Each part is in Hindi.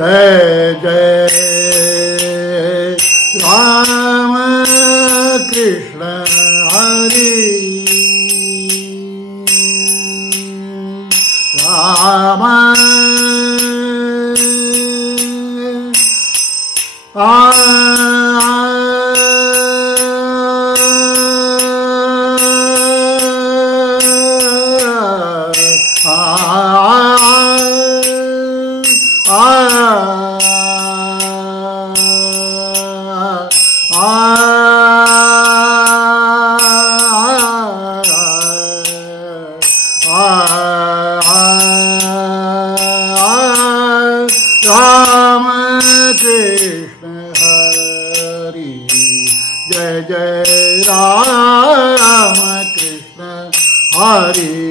जय जय राम कृष्ण हरि राम राम कृष्ण हरि जय जय राम कृष्ण हरि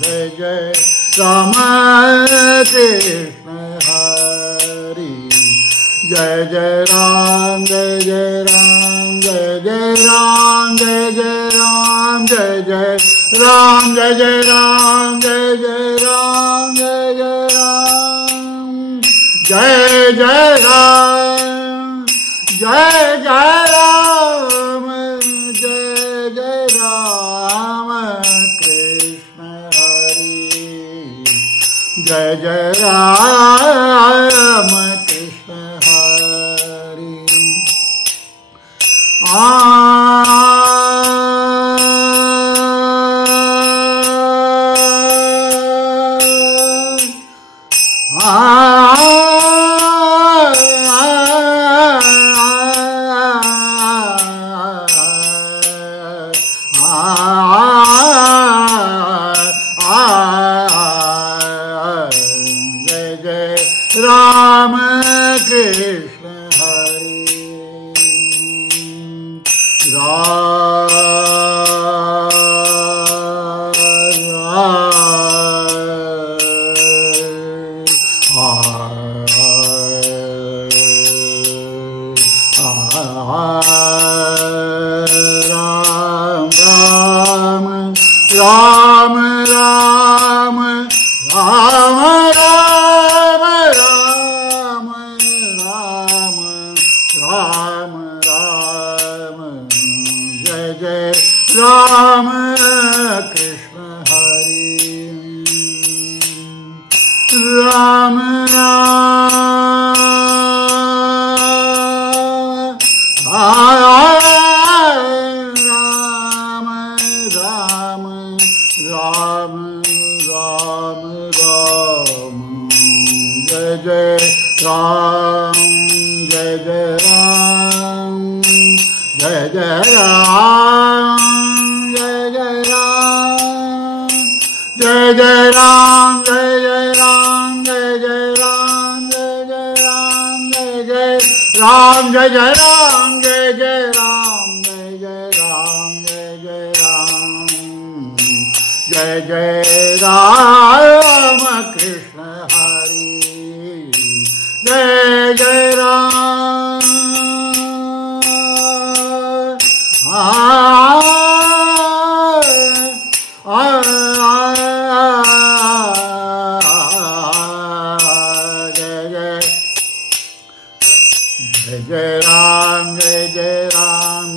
जय जय राम कृष्ण हरि जय जय राम जय जय राम जय जय राम जय जय राम जय जय राम जय जय राम जय जय राम जय जय राम जय जय राम जय जय राम जय जय राम कृष्ण हरि जय जय राम कृष्ण हरि जय जय राम कृष्ण हरि राम राम राम राम राम राम राम राम जय जय राम कृष्ण हरि राम राम राम राम जय जय राम जय जय राम जय जय राम जय जय राम जय जय राम जय जय राम जय जय राम जय जय राम जय जय राम जय जय राम जय जय राम जय जय राम जय जय राम जय जय राम कृष्ण हरि जय जय राम जय जय राम जय जय राम